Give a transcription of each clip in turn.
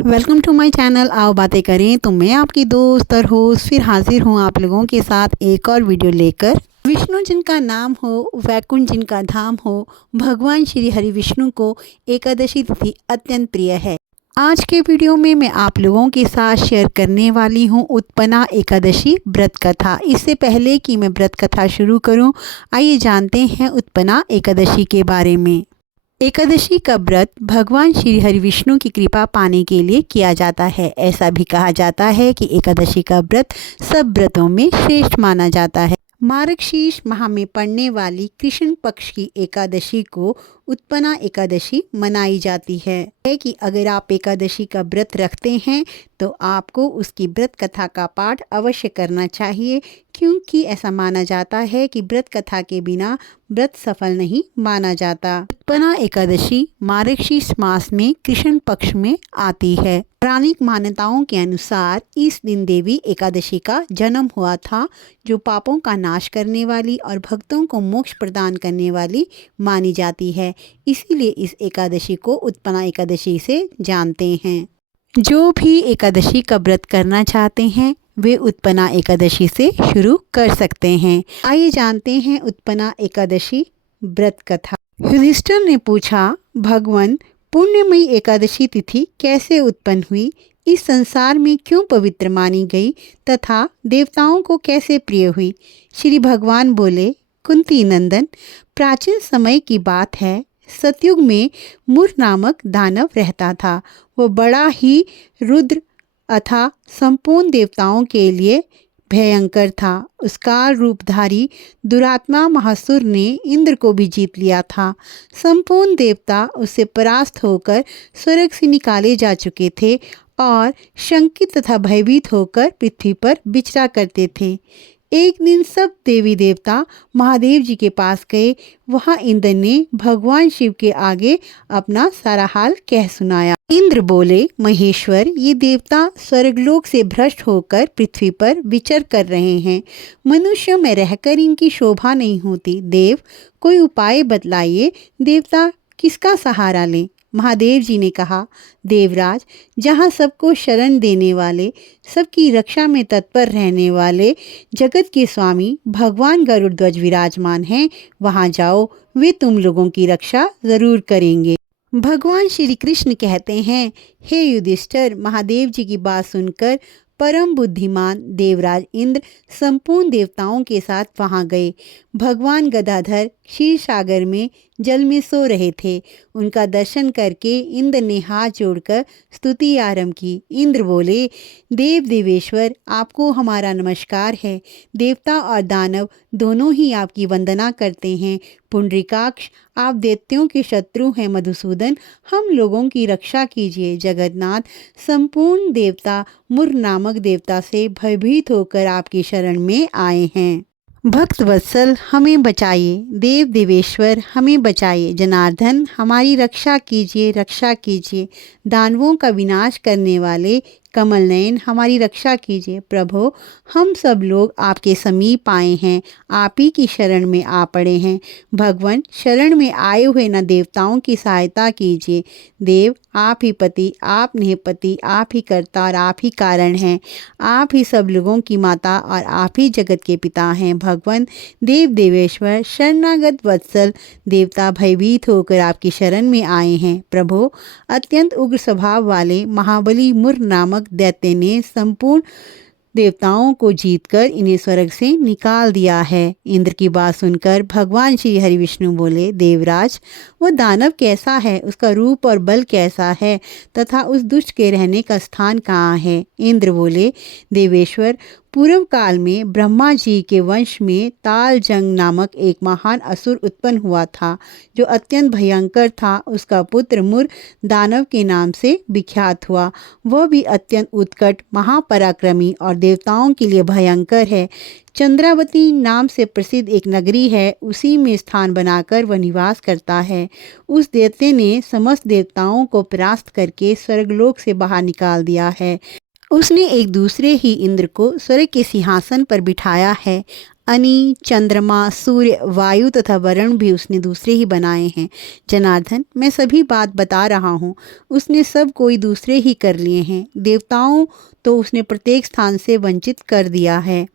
Welcome to my channel. आओ बातें करें। तो मैं आपकी दोस्त और होस्ट फिर हाजिर हूँ आप लोगों के साथ एक और वीडियो लेकर। विष्णु जिनका नाम हो, वैकुंठ जिनका धाम हो, भगवान श्री हरि विष्णु को एकादशी तिथि अत्यंत प्रिय है। आज के वीडियो में मैं आप लोगों के साथ शेयर करने वाली हूँ उत्पन्ना एकादशी व्रत कथा। इससे पहले कि मैं व्रत कथा शुरू करूँ, आइए जानते हैं उत्पन्ना एकादशी के बारे में। एकादशी का व्रत भगवान श्री हरि विष्णु की कृपा पाने के लिए किया जाता है। ऐसा भी कहा जाता है कि एकादशी का व्रत सब व्रतों में श्रेष्ठ माना जाता है। मार्गशीर्ष माह में पड़ने वाली कृष्ण पक्ष की एकादशी को उत्पन्ना एकादशी मनाई जाती है कि अगर आप एकादशी का व्रत रखते हैं तो आपको उसकी व्रत कथा का पाठ अवश्य करना चाहिए, क्योंकि ऐसा माना जाता है कि व्रत कथा के बिना व्रत सफल नहीं माना जाता। उत्पन्ना एकादशी मार्गशीर्ष मास में कृष्ण पक्ष में आती है। पौराणिक मान्यताओं के अनुसार इस दिन देवी एकादशी का जन्म हुआ था, जो पापों का नाश करने वाली और भक्तों को मोक्ष प्रदान करने वाली मानी जाती है। इसीलिए इस एकादशी को उत्पन्ना एकादशी से जानते हैं। जो भी एकादशी का व्रत करना चाहते हैं वे उत्पन्ना एकादशी से शुरू कर सकते हैं। आइए जानते हैं उत्पन्ना एकादशी व्रत कथा। युधिष्ठिर ने पूछा, भगवान, पुण्यमयी एकादशी तिथि कैसे उत्पन्न हुई? इस संसार में क्यों पवित्र मानी गई तथा देवताओं को कैसे प्रिय हुई? श्री भगवान बोले, कुंती नंदन, प्राचीन समय की बात है। सतयुग में मुर नामक दानव रहता था। वो बड़ा ही रुद्र अथा संपूर्ण देवताओं के लिए भयंकर था। उसका रूपधारी दुरात्मा महासुर ने इंद्र को भी जीत लिया था। संपूर्ण देवता उससे परास्त होकर स्वर्ग से निकाले जा चुके थे और शंकित तथा भयभीत होकर पृथ्वी पर विचरा करते थे। एक दिन सब देवी देवता महादेव जी के पास गए। वहां इंद्र ने भगवान शिव के आगे अपना सारा हाल कह सुनाया। इंद्र बोले, महेश्वर, ये देवता स्वर्गलोक से भ्रष्ट होकर पृथ्वी पर विचर कर रहे हैं। मनुष्य में रहकर इनकी शोभा नहीं होती। देव, कोई उपाय बतलाइए। देवता किसका सहारा लें? महादेव जी ने कहा, देवराज, जहाँ सबको शरण देने वाले, सबकी रक्षा में तत्पर रहने वाले जगत के स्वामी भगवान गरुड़ ध्वज विराजमान हैं, वहाँ जाओ, वे तुम लोगों की रक्षा जरूर करेंगे। भगवान श्री कृष्ण कहते हैं, हे युधिष्ठिर, महादेव जी की बात सुनकर परम बुद्धिमान देवराज इंद्र संपूर्ण देवताओं के साथ वहां गए। भगवान गदाधर क्षीर सागर में जल में सो रहे थे। उनका दर्शन करके इंद्र ने हाथ जोड़कर स्तुति आरंभ की। इंद्र बोले, देव देवेश्वर, आपको हमारा नमस्कार है। देवता और दानव दोनों ही आपकी वंदना करते हैं। पुंडरीकाक्ष, आप दैत्यों के शत्रु हैं। मधुसूदन, हम लोगों की रक्षा कीजिए। जगन्नाथ, संपूर्ण देवता मुर नामक देवता से भयभीत होकर आपकी शरण में आए हैं। भक्त वत्सल, हमें बचाइए। देव देवेश्वर, हमें बचाइए। जनार्दन, हमारी रक्षा कीजिए, रक्षा कीजिए। दानवों का विनाश करने वाले कमल नयन, हमारी रक्षा कीजिए। प्रभो, हम सब लोग आपके समीप आए हैं, आप ही की शरण में आ पड़े हैं। भगवान, शरण में आए हुए न देवताओं की सहायता कीजिए। देव, आप ही पति, आप निहपति, आप ही कर्ता और आप ही कारण हैं। आप ही सब लोगों की माता और आप ही जगत के पिता हैं। भगवान, देव देवेश्वर, शरणागत वत्सल देवता भयभीत होकर आपकी शरण में आए हैं। प्रभो, अत्यंत उग्र स्वभाव वाले महाबली मुर नामक दैत्य ने संपूर्ण देवताओं को जीतकर इन्हें स्वर्ग से निकाल दिया है। इंद्र की बात सुनकर भगवान श्री हरि विष्णु बोले, देवराज, वह दानव कैसा है? उसका रूप और बल कैसा है तथा उस दुष्ट के रहने का स्थान कहाँ है? इंद्र बोले, देवेश्वर, पूर्व काल में ब्रह्मा जी के वंश में तालजंग नामक एक महान असुर उत्पन्न हुआ था, जो अत्यंत भयंकर था। उसका पुत्र मुर दानव के नाम से विख्यात हुआ। वह भी अत्यंत उत्कट, महापराक्रमी और देवताओं के लिए भयंकर है। चंद्रावती नाम से प्रसिद्ध एक नगरी है, उसी में स्थान बनाकर वह निवास करता है। उस दैत्य ने समस्त देवताओं को परास्त करके स्वर्गलोक से बाहर निकाल दिया है उसने एक दूसरे ही इंद्र को स्वर्ग के सिंहासन पर बिठाया है। अनि, चंद्रमा, सूर्य, वायु तथा वरुण भी उसने दूसरे ही बनाए हैं। जनार्दन, मैं सभी बात बता रहा हूँ। उसने सब कोई दूसरे ही कर लिए हैं। देवताओं तो उसने प्रत्येक स्थान से वंचित कर दिया है।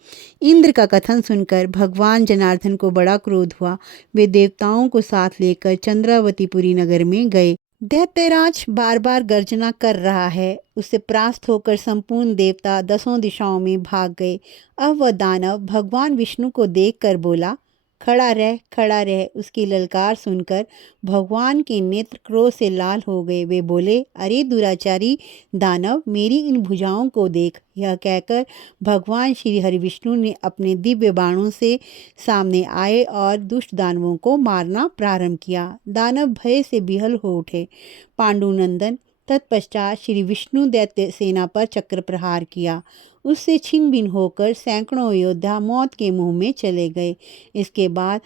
इंद्र का कथन सुनकर भगवान जनार्दन को बड़ा क्रोध हुआ। वे देवताओं को साथ लेकर चंद्रावतीपुरी नगर में गए। दैत्यराज बार बार गर्जना कर रहा है। उससे परास्त होकर संपूर्ण देवता 10 दिशाओं में भाग गए। अब वह दानव भगवान विष्णु को देखकर बोला, खड़ा रह, खड़ा रह। उसकी ललकार सुनकर भगवान के नेत्र क्रोध से लाल हो गए। वे बोले, अरे दुराचारी दानव, मेरी इन भुजाओं को देख। यह कहकर भगवान श्री हरि विष्णु ने अपने दिव्य बाणों से सामने आए और दुष्ट दानवों को मारना प्रारंभ किया। दानव भय से विहल हो उठे। पांडुनंदन तत्पश्चात श्री विष्णु दैत्य सेना पर चक्र प्रहार किया। उससे छिन्न भिन्न होकर सैकड़ों योद्धा मौत के मुंह में चले गए। इसके बाद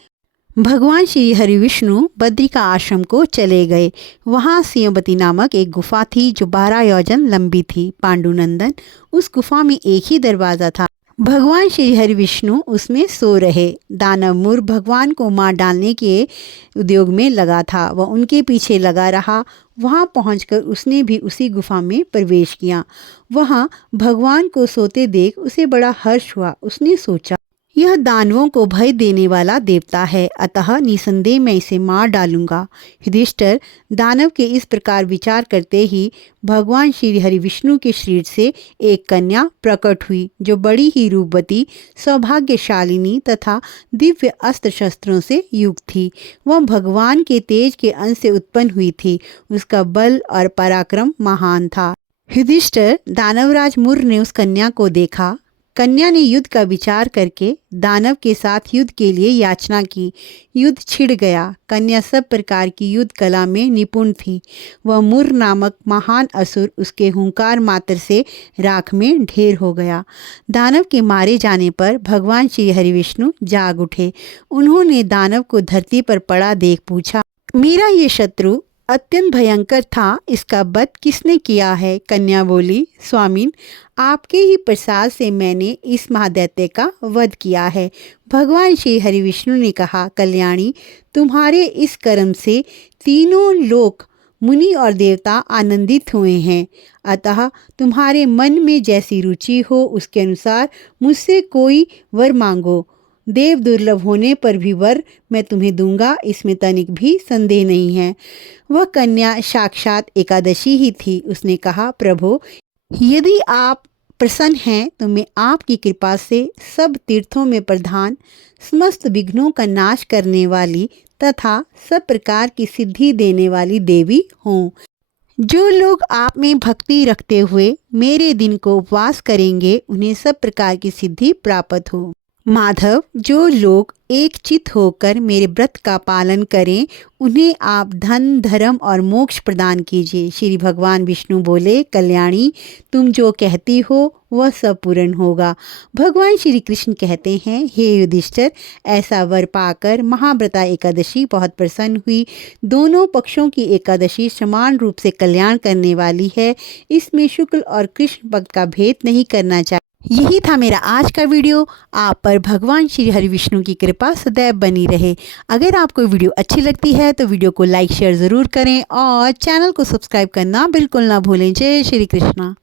भगवान श्री हरि विष्णु बद्रिका आश्रम को चले गए। वहाँ सिंहवती नामक एक गुफा थी जो 12 योजन लंबी थी। पांडुनंदन, उस गुफा में एक ही दरवाज़ा था। भगवान श्री हरि विष्णु उसमें सो रहे। दानव मूर भगवान को मार डालने के उद्योग में लगा था। वह उनके पीछे लगा रहा। वहां पहुंचकर उसने भी उसी गुफा में प्रवेश किया। वहां भगवान को सोते देख उसे बड़ा हर्ष हुआ। उसने सोचा, यह दानवों को भय देने वाला देवता है, अतः निसंदेह मैं इसे मार डालूंगा। युधिष्ठिर, दानव के इस प्रकार विचार करते ही भगवान श्री हरि विष्णु के शरीर से एक कन्या प्रकट हुई जो बड़ी ही रूपवती, सौभाग्यशालिनी तथा दिव्य अस्त्र शस्त्रों से युक्त थी। वह भगवान के तेज के अंश से उत्पन्न हुई थी। उसका बल और पराक्रम महान था। युधिष्ठिर, दानवराज मुर ने उस कन्या को देखा। कन्या ने युद्ध का विचार करके दानव के साथ युद्ध के लिए याचना की। युद्ध छिड़ गया। कन्या सब प्रकार की युद्ध कला में निपुण थी। वह मुर नामक महान असुर उसके हुंकार मात्र से राख में ढेर हो गया। दानव के मारे जाने पर भगवान श्री हरि विष्णु जाग उठे। उन्होंने दानव को धरती पर पड़ा देख पूछा, मेरा ये शत्रु अत्यंत भयंकर था, इसका वध किसने किया है? कन्या बोली, स्वामिन, आपके ही प्रसाद से मैंने इस महादैत्य का वध किया है। भगवान श्री हरि विष्णु ने कहा, कल्याणी, तुम्हारे इस कर्म से तीनों लोक, मुनि और देवता आनंदित हुए हैं। अतः तुम्हारे मन में जैसी रुचि हो उसके अनुसार मुझसे कोई वर मांगो। देव दुर्लभ होने पर भी वर मैं तुम्हें दूंगा, इसमें तनिक भी संदेह नहीं है। वह कन्या साक्षात एकादशी ही थी। उसने कहा, प्रभु, यदि आप प्रसन्न हैं तो मैं आपकी कृपा से सब तीर्थों में प्रधान, समस्त विघ्नों का नाश करने वाली तथा सब प्रकार की सिद्धि देने वाली देवी हूँ। जो लोग आप में भक्ति रखते हुए मेरे दिन को उपवास करेंगे उन्हें सब प्रकार की सिद्धि प्राप्त हो। माधव, जो लोग एक चित होकर मेरे व्रत का पालन करें उन्हें आप धन, धर्म और मोक्ष प्रदान कीजिए। श्री भगवान विष्णु बोले, कल्याणी, तुम जो कहती हो वह सब पूर्ण होगा। भगवान श्री कृष्ण कहते हैं, हे युधिष्ठिर, ऐसा वर पाकर महाव्रता एकादशी बहुत प्रसन्न हुई। दोनों पक्षों की एकादशी समान रूप से कल्याण करने वाली है। इसमें शुक्ल और कृष्ण पक्ष का भेद नहीं करना चाहिए। यही था मेरा आज का वीडियो। आप पर भगवान श्री हरि विष्णु की कृपा सदैव बनी रहे। अगर आपको वीडियो अच्छी लगती है तो वीडियो को लाइक शेयर ज़रूर करें और चैनल को सब्सक्राइब करना बिल्कुल ना भूलें। जय श्री कृष्णा।